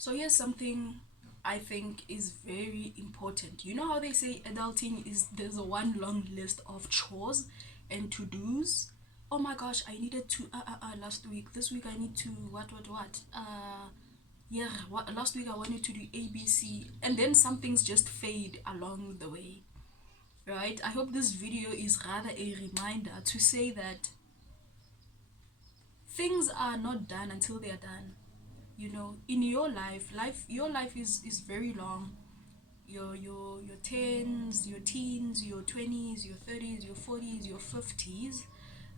So here's something I think is very important. You know how they say adulting is there's a one long list of chores and to dos. Oh my gosh, I needed to last week. This week I need to what. Yeah, last week I wanted to do ABC, and then some things just fade along the way. Right? I hope this video is rather a reminder to say that things are not done until they are done. You know, in your life your life is very long. Your tens, your teens, your 20s, your 30s, your 40s, your 50s,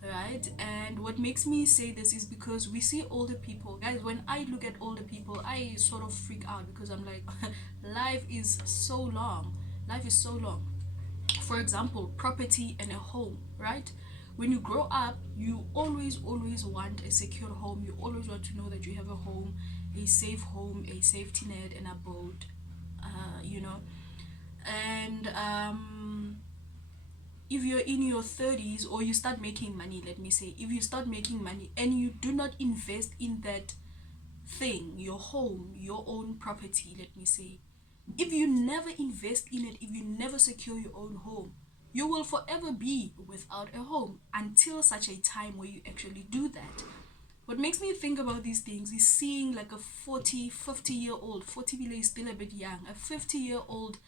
right? And what makes me say this is because we see older people, guys. When I look at older people, I sort of freak out because I'm like, life is so long. Life is so long. For example, property and a home, right? When you grow up, you always want a secure home. You always want to know that you have a home, a safety net, and a boat. You know, and if you're in your 30s or you start making money, let me say, if you start making money and you do not invest in that thing, your home, your own property, let me say, if you never invest in it, if you never secure your own home, you will forever be without a home until such a time where you actually do that. What makes me think about these things is seeing like a 40, 50 year old, 40 is still a bit young, a 50-year-old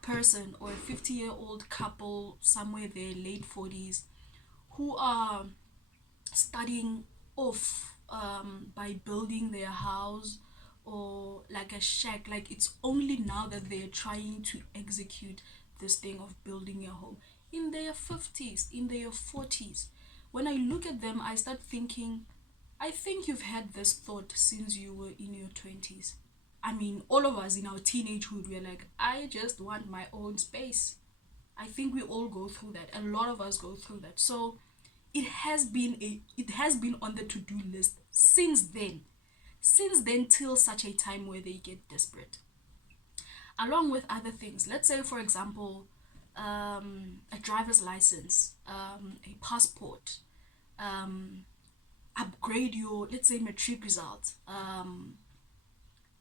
person or a 50-year-old couple somewhere there, late 40s, who are studying off by building their house or like a shack. Like it's only now that they're trying to execute this thing of building a home in their 50s, in their 40s. When I look at them, I start thinking, I think you've had this thought since you were in your 20s. I mean, all of us in our teenagehood, we're like, I just want my own space. I think we all go through that. A lot of us go through that. So it has been on the to-do list since then. Since then till such a time where they get desperate. Along with other things. Let's say for example, a driver's license, a passport, upgrade your, let's say, matric result,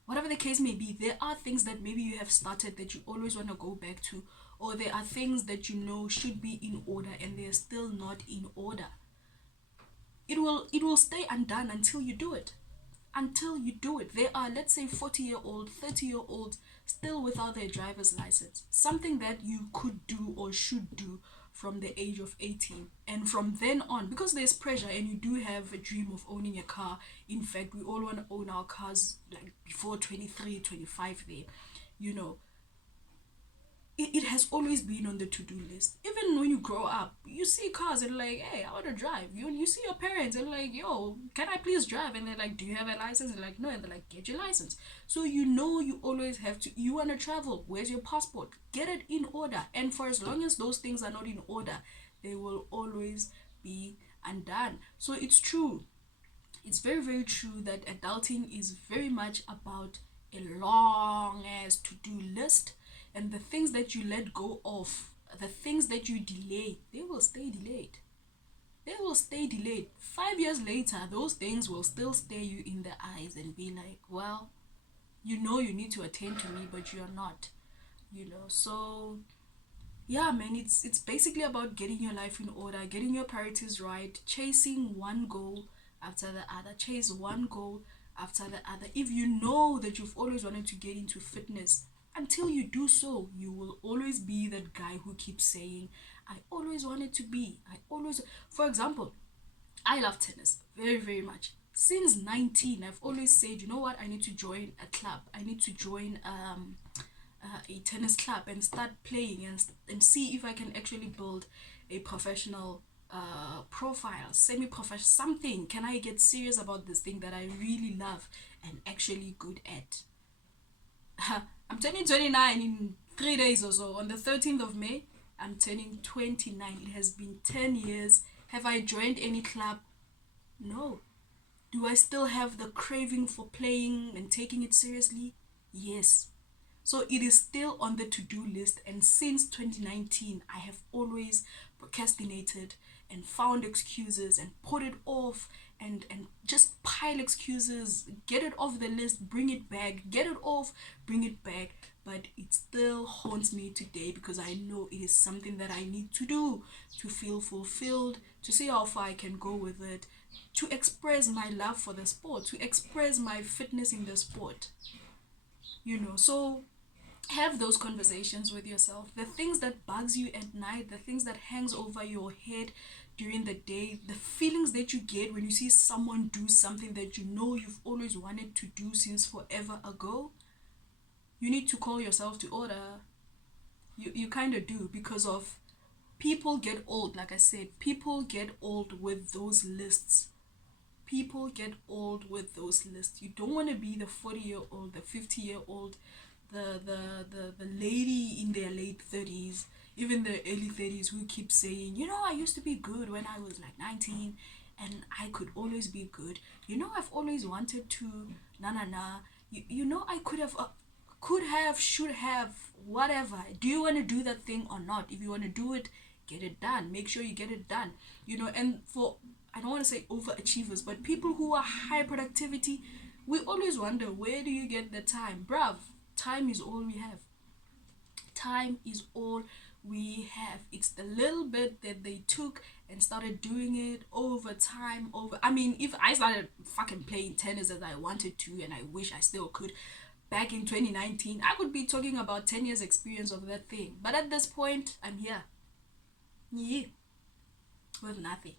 whatever the case may be. There are things that maybe you have started that you always want to go back to, or there are things that you know should be in order and they're still not in order. It will stay undone until you do it. Until you do it. There are, let's say, 40-year-old, 30-year-old still without their driver's license, something that you could do or should do from the age of 18, and from then on, because there's pressure and you do have a dream of owning a car. In fact, we all want to own our cars like before 23, 25 there, you know. It has always been on the to-do list. Even when you grow up, you see cars and like, hey, I want to drive. You see your parents and like, yo, can I please drive? And they're like, do you have a license? And like, no. And they're like, get your license. So you know you always have to. You want to travel, where's your passport? Get it in order. And for as long as those things are not in order, they will always be undone. So it's true. It's very true that adulting is very much about a long ass to-do list, and the things that you let go of, the things that you delay, they will stay delayed. They will stay delayed. 5 years later, those things will still stare you in the eyes and be like, well, you know you need to attend to me, but you're not. So yeah, man, it's basically about getting your life in order, getting your priorities right, chasing one goal after the other. Chase one goal after the other. If you know that you've always wanted to get into fitness, until you do so, you will always be that guy who keeps saying, I always wanted to be. I always, for example, I love tennis very much. Since 19, I've always said, you know what, I need to join a club. I need to join a tennis club and start playing and see if I can actually build a professional profile, semi-professional, something. Can I get serious about this thing that I really love and actually good at? I'm turning 29 in 3 days or so. On the 13th of May, I'm turning 29. It has been 10 years. Have I joined any club? No. Do I still have the craving for playing and taking it seriously? Yes. So it is still on the to-do list, and since 2019, I have always procrastinated and found excuses and put it off and just pile excuses, get it off the list, bring it back, get it off, bring it back. But it still haunts me today because I know it is something that I need to do to feel fulfilled, to see how far I can go with it, to express my love for the sport, to express my fitness in the sport. So have those conversations with yourself. The things that bugs you at night, the things that hangs over your head during the day, the feelings that you get when you see someone do something that you know you've always wanted to do since forever ago, you need to call yourself to order. You kind of do, because of people get old. Like I said, people get old with those lists. People get old with those lists. You don't want to be the 40-year-old, the 50-year-old, the lady in their late 30s, even the early 30s, who keep saying, I used to be good when I was like 19 and I could always be good. I've always wanted to, na na na. I could have, should have, whatever. Do you want to do that thing or not? If you want to do it, get it done. Make sure you get it done. And for, I don't want to say overachievers, but people who are high productivity, we always wonder, where do you get the time? Bruv, time is all we have. Time is all we have. It's the little bit that they took and started doing it over time. If I started fucking playing tennis as I wanted to, and I wish I still could, back in 2019, I could be talking about 10 years experience of that thing. But at this point, I'm here. Yeah. With nothing.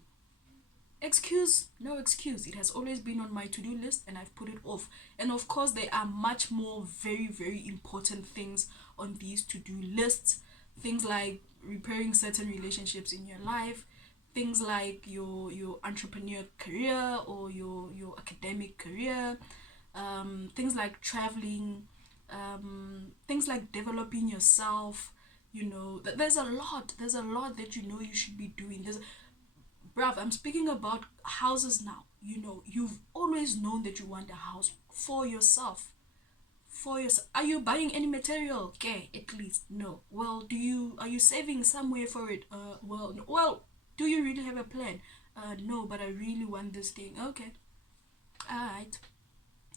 No excuse. It has always been on my to-do list and I've put it off. And of course, there are much more very, very important things on these to-do lists. Things like repairing certain relationships in your life, things like your entrepreneur career or your academic career, things like traveling, things like developing yourself. There's a lot that you should be doing. Bruv, I'm speaking about houses now. You've always known that you want a house for yourself. For yourself. Are you buying any material? Okay, at least. No. Well, are you saving somewhere for it? Well, no. Well, do you really have a plan? No, but I really want this thing. Okay. Alright.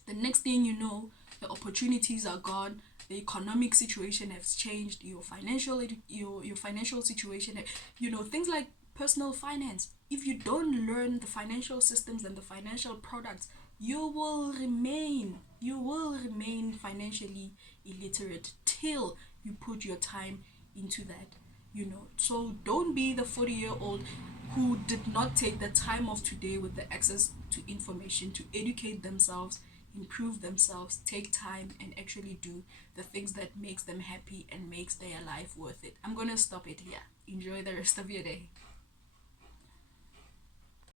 The next thing you know, the opportunities are gone. The economic situation has changed. Your financial situation. Things like personal finance. If you don't learn the financial systems and the financial products, you will remain financially illiterate till you put your time into that. So don't be the 40-year-old who did not take the time of today with the access to information to educate themselves, improve themselves, take time and actually do the things that makes them happy and makes their life worth it. I'm gonna stop it here. Enjoy the rest of your day.